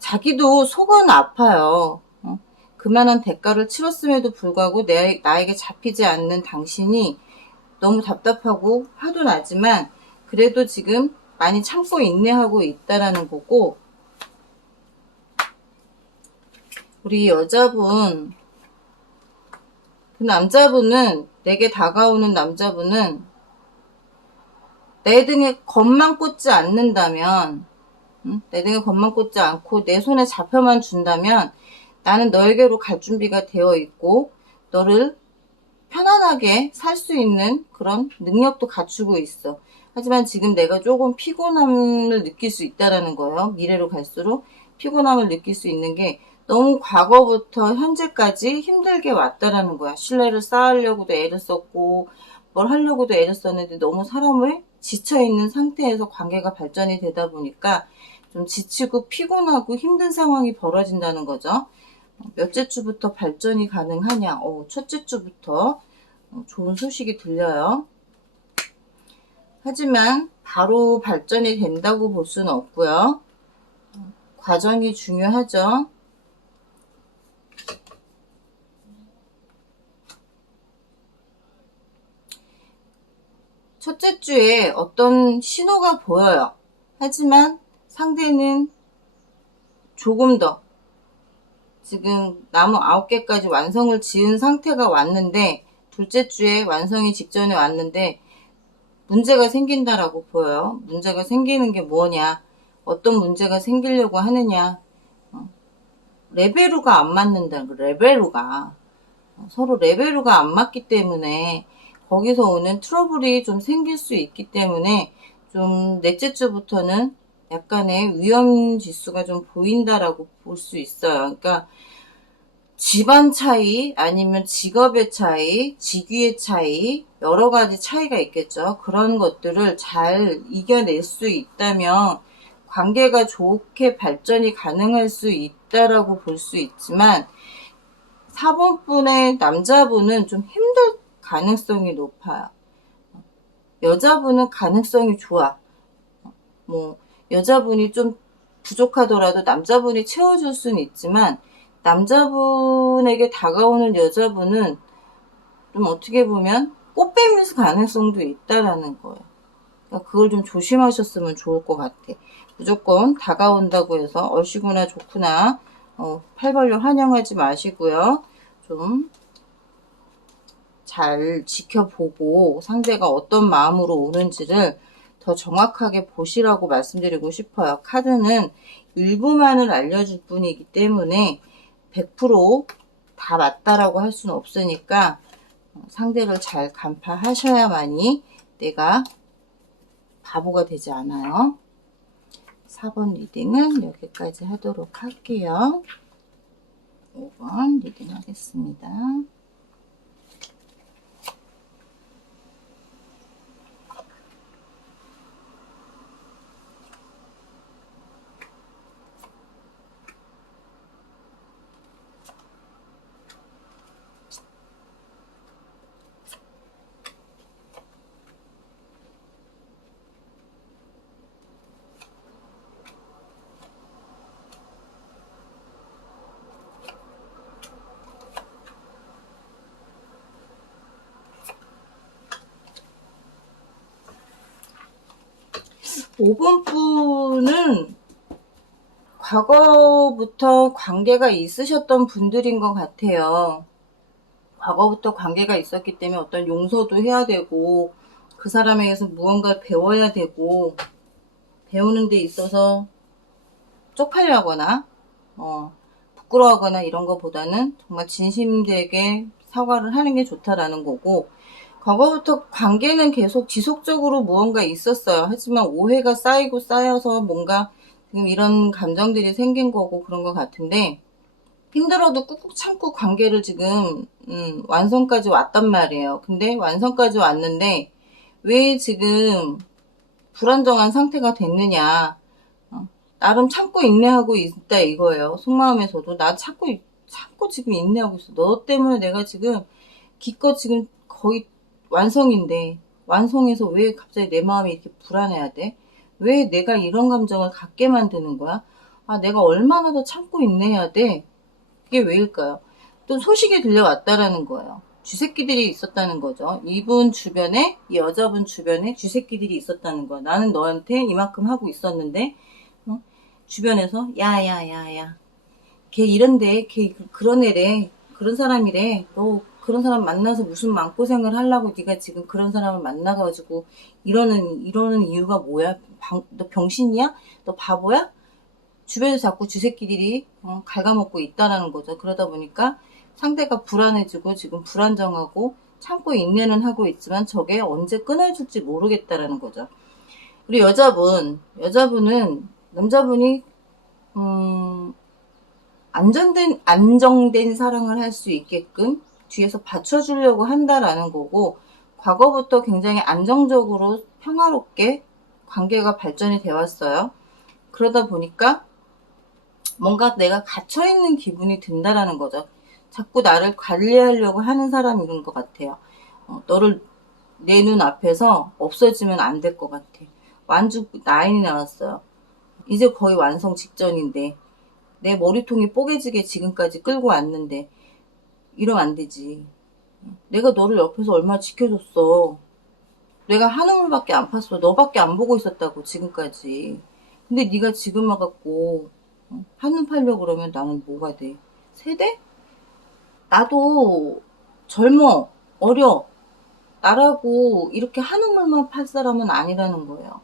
자기도 속은 아파요. 그만한 대가를 치렀음에도 불구하고 나에게 잡히지 않는 당신이 너무 답답하고 화도 나지만 그래도 지금 많이 참고 인내하고 있다라는 거고, 우리 여자분, 그 남자분은, 내게 다가오는 남자분은 내 등에 겁만 꽂지 않는다면, 내 등에 겁만 꽂지 않고 내 손에 잡혀만 준다면 나는 너에게로 갈 준비가 되어 있고 너를 편안하게 살 수 있는 그런 능력도 갖추고 있어. 하지만 지금 내가 조금 피곤함을 느낄 수 있다라는 거예요. 미래로 갈수록 피곤함을 느낄 수 있는 게 너무 과거부터 현재까지 힘들게 왔다라는 거야. 신뢰를 쌓으려고도 애를 썼고 뭘 하려고도 애를 썼는데 너무 사람을 지쳐있는 상태에서 관계가 발전이 되다 보니까 좀 지치고 피곤하고 힘든 상황이 벌어진다는 거죠. 몇째 주부터 발전이 가능하냐? 첫째 주부터 좋은 소식이 들려요. 하지만 바로 발전이 된다고 볼 수는 없고요. 과정이 중요하죠. 첫째 주에 어떤 신호가 보여요. 하지만 상대는 조금 더, 지금 나무 9개까지 완성을 지은 상태가 왔는데, 둘째 주에 완성이 직전에 왔는데 문제가 생긴다라고 보여요. 문제가 생기는 게 뭐냐, 어떤 문제가 생기려고 하느냐, 레벨루가 안 맞는다. 레벨루가 서로 레벨루가 안 맞기 때문에 거기서 오는 트러블이 좀 생길 수 있기 때문에 좀 넷째 주부터는 약간의 위험 지수가 좀 보인다라고 볼 수 있어요. 그러니까 집안 차이, 아니면 직업의 차이, 직위의 차이, 여러 가지 차이가 있겠죠. 그런 것들을 잘 이겨낼 수 있다면 관계가 좋게 발전이 가능할 수 있다라고 볼 수 있지만, 4번분의 남자분은 좀 힘들 가능성이 높아요. 여자분은 가능성이 좋아. 여자분이 좀 부족하더라도 남자분이 채워줄 수는 있지만, 남자분에게 다가오는 여자분은 좀 어떻게 보면 꽃뱀일 가능성도 있다라는 거예요. 그러니까 그걸 좀 조심하셨으면 좋을 것 같아. 무조건 다가온다고 해서 얼씨구나 좋구나 팔벌려 환영하지 마시고요. 좀 잘 지켜보고 상대가 어떤 마음으로 오는지를 더 정확하게 보시라고 말씀드리고 싶어요. 카드는 일부만을 알려줄 뿐이기 때문에 100%다 맞다라고 할 수는 없으니까 상대를 잘 간파하셔야만이 내가 바보가 되지 않아요. 4번 리딩은 여기까지 하도록 할게요. 5번 리딩 하겠습니다. 오 번 분은 과거부터 관계가 있으셨던 분들인 것 같아요. 과거부터 관계가 있었기 때문에 어떤 용서도 해야 되고 그 사람에게서 무언가를 배워야 되고, 배우는 데 있어서 쪽팔려하거나 부끄러워하거나 이런 것보다는 정말 진심되게 사과를 하는 게 좋다라는 거고, 과거부터 관계는 계속 지속적으로 무언가 있었어요. 하지만 오해가 쌓이고 쌓여서 뭔가 지금 이런 감정들이 생긴 거고 그런 것 같은데, 힘들어도 꾹꾹 참고 관계를 지금 완성까지 왔단 말이에요. 근데 완성까지 왔는데 왜 지금 불안정한 상태가 됐느냐. 나름 참고 인내하고 있다 이거예요. 속마음에서도 나 참고 지금 인내하고 있어. 너 때문에 내가 지금 기껏 지금 거의 완성인데, 완성해서 왜 갑자기 내 마음이 이렇게 불안해야 돼? 왜 내가 이런 감정을 갖게 만드는 거야? 아, 내가 얼마나 더 참고 인내해야 돼? 그게 왜일까요? 또 소식이 들려왔다라는 거예요. 쥐새끼들이 있었다는 거죠. 이분 주변에, 이 여자분 주변에 쥐새끼들이 있었다는 거야. 나는 너한테 이만큼 하고 있었는데, 주변에서 야야야야, 걔 이런데, 걔 그런 애래, 그런 사람이래. 너 그런 사람 만나서 무슨 마음고생을 하려고 네가 지금 그런 사람을 만나가지고 이러는 이유가 뭐야? 너 병신이야? 너 바보야? 주변에서 자꾸 쥐새끼들이 갉아먹고 있다라는 거죠. 그러다 보니까 상대가 불안해지고 지금 불안정하고 참고 인내는 하고 있지만 저게 언제 끊어질지 모르겠다라는 거죠. 그리고 여자분은 남자분이 안정된 사랑을 할 수 있게끔 뒤에서 받쳐주려고 한다라는 거고, 과거부터 굉장히 안정적으로 평화롭게 관계가 발전이 되어 왔어요. 그러다 보니까 뭔가 내가 갇혀있는 기분이 든다라는 거죠. 자꾸 나를 관리하려고 하는 사람인 것 같아요. 너를 내 눈 앞에서 없어지면 안 될 것 같아. 완주 9이 나왔어요. 이제 거의 완성 직전인데 내 머리통이 뽀개지게 지금까지 끌고 왔는데 이러면 안 되지. 내가 너를 옆에서 얼마나 지켜줬어. 내가 한우물밖에 안 팠어. 너밖에 안 보고 있었다고 지금까지. 근데 네가 지금 와갖고 한눈 팔려고 그러면 나는 뭐가 돼? 세대? 나도 젊어, 어려. 나라고 이렇게 한우물만 팔 사람은 아니라는 거예요.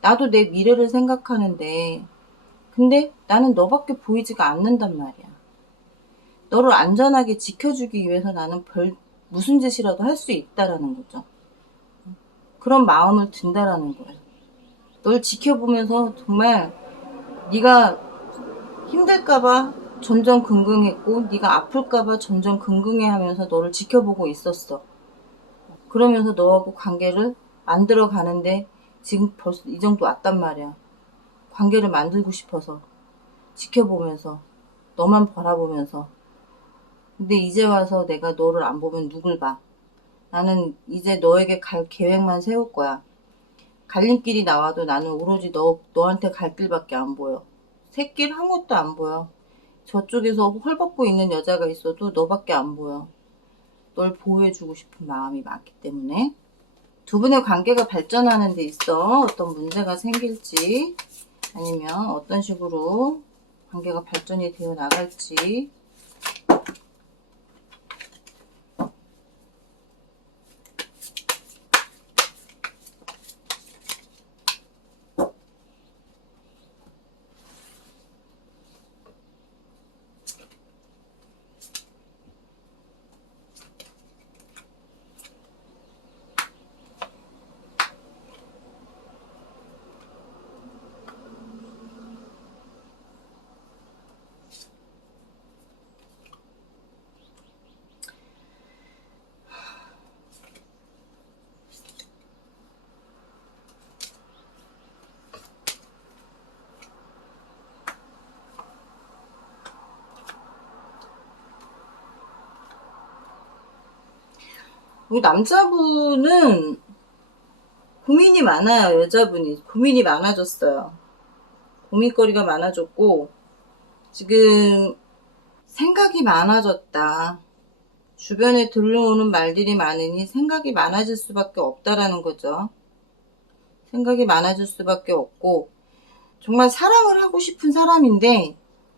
나도 내 미래를 생각하는데, 근데 나는 너밖에 보이지가 않는단 말이야. 너를 안전하게 지켜주기 위해서 나는 무슨 짓이라도 할 수 있다라는 거죠. 그런 마음을 든다라는 거예요. 널 지켜보면서 정말 네가 힘들까봐 전전긍긍했고 네가 아플까봐 전전긍긍해하면서 너를 지켜보고 있었어. 그러면서 너하고 관계를 만들어 가는데 지금 벌써 이 정도 왔단 말이야. 관계를 만들고 싶어서 지켜보면서 너만 바라보면서. 근데 이제 와서 내가 너를 안 보면 누굴 봐. 나는 이제 너에게 갈 계획만 세울 거야. 갈림길이 나와도 나는 오로지 너한테 갈 길밖에 안 보여. 샛길 한 곳도 안 보여. 저쪽에서 헐벗고 있는 여자가 있어도 너밖에 안 보여. 널 보호해주고 싶은 마음이 많기 때문에. 두 분의 관계가 발전하는 데 있어 어떤 문제가 생길지, 아니면 어떤 식으로 관계가 발전이 되어 나갈지. 우리 남자분은 고민이 많아요. 여자분이 고민이 많아졌어요. 고민거리가 많아졌고 지금 생각이 많아졌다. 주변에 들려오는 말들이 많으니 생각이 많아질 수밖에 없다라는 거죠. 생각이 많아질 수밖에 없고, 정말 사랑을 하고 싶은 사람이었는데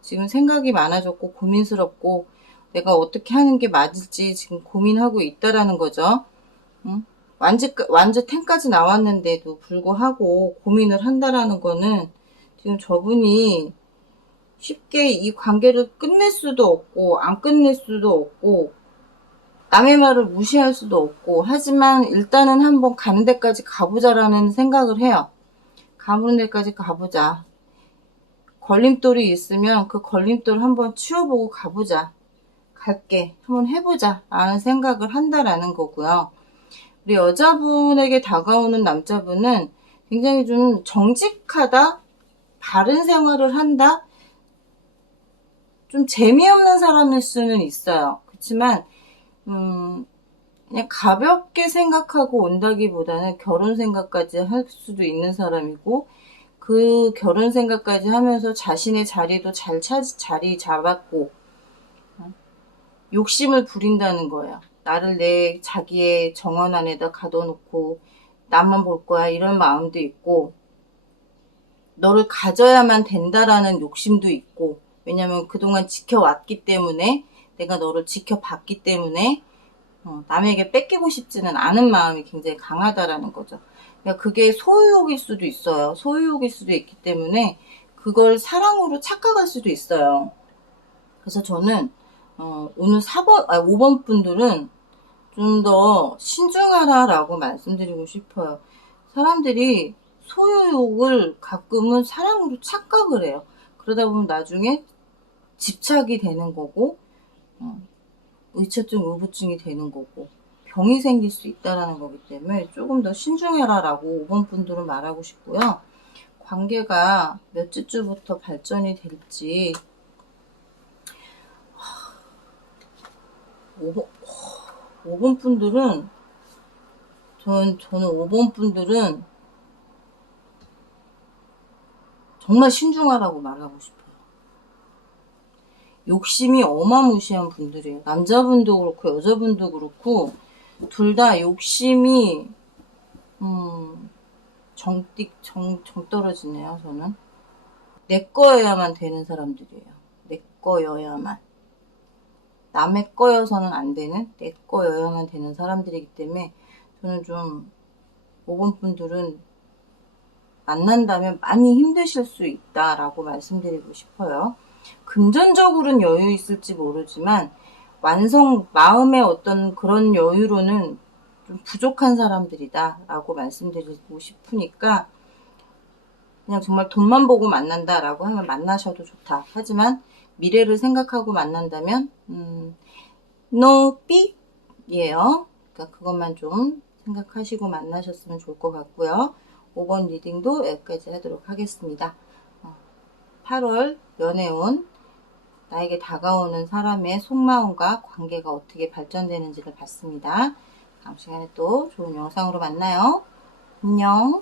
지금 생각이 많아졌고 고민스럽고 내가 어떻게 하는 게 맞을지 지금 고민하고 있다라는 거죠. 응? 완전 10까지 나왔는데도 불구하고 고민을 한다라는 거는 지금 저분이 쉽게 이 관계를 끝낼 수도 없고 안 끝낼 수도 없고 남의 말을 무시할 수도 없고, 하지만 일단은 한번 가는 데까지 가보자라는 생각을 해요. 가는 데까지 가보자. 걸림돌이 있으면 그 걸림돌 한번 치워보고 가보자. 갈게. 한번 해보자. 라는 생각을 한다라는 거고요. 우리 여자분에게 다가오는 남자분은 굉장히 좀 정직하다? 바른 생활을 한다? 좀 재미없는 사람일 수는 있어요. 그렇지만 그냥 가볍게 생각하고 온다기보다는 결혼 생각까지 할 수도 있는 사람이고, 그 결혼 생각까지 하면서 자신의 자리도 자리 잡았고, 욕심을 부린다는 거예요. 나를 내 자기의 정원 안에다 가둬놓고 나만 볼 거야 이런 마음도 있고, 너를 가져야만 된다라는 욕심도 있고, 왜냐면 그동안 지켜왔기 때문에, 내가 너를 지켜봤기 때문에 남에게 뺏기고 싶지는 않은 마음이 굉장히 강하다라는 거죠. 그러니까 그게 소유욕일 수도 있어요. 소유욕일 수도 있기 때문에 그걸 사랑으로 착각할 수도 있어요. 그래서 저는 오늘 5번 분들은 좀 더 신중하라라고 말씀드리고 싶어요. 사람들이 소유욕을 가끔은 사랑으로 착각을 해요. 그러다 보면 나중에 집착이 되는 거고, 의처증, 의부증이 되는 거고, 병이 생길 수 있다는 거기 때문에 조금 더 신중해라라고 5번 분들은 말하고 싶고요. 관계가 몇째 주부터 발전이 될지 5번 분들은 저는 5번 분들은 정말 신중하라고 말하고 싶어요. 욕심이 어마무시한 분들이에요. 남자분도 그렇고 여자분도 그렇고 둘 다 욕심이 정 떨어지네요. 저는 내 거여야만 되는 사람들이에요. 내 거여야만. 남의 거여서는 안 되는, 내 거여야만 되는 사람들이기 때문에 저는 좀 5번 분들은 만난다면 많이 힘드실 수 있다라고 말씀드리고 싶어요. 금전적으로는 여유 있을지 모르지만 마음의 어떤 그런 여유로는 좀 부족한 사람들이다 라고 말씀드리고 싶으니까, 그냥 정말 돈만 보고 만난다라고 하면 만나셔도 좋다. 하지만 미래를 생각하고 만난다면 no 삐예요. 그러니까 그것만 좀 생각하시고 만나셨으면 좋을 것 같고요. 5번 리딩도 여기까지 하도록 하겠습니다. 8월 연애운 나에게 다가오는 사람의 속마음과 관계가 어떻게 발전되는지를 봤습니다. 다음 시간에 또 좋은 영상으로 만나요. 안녕.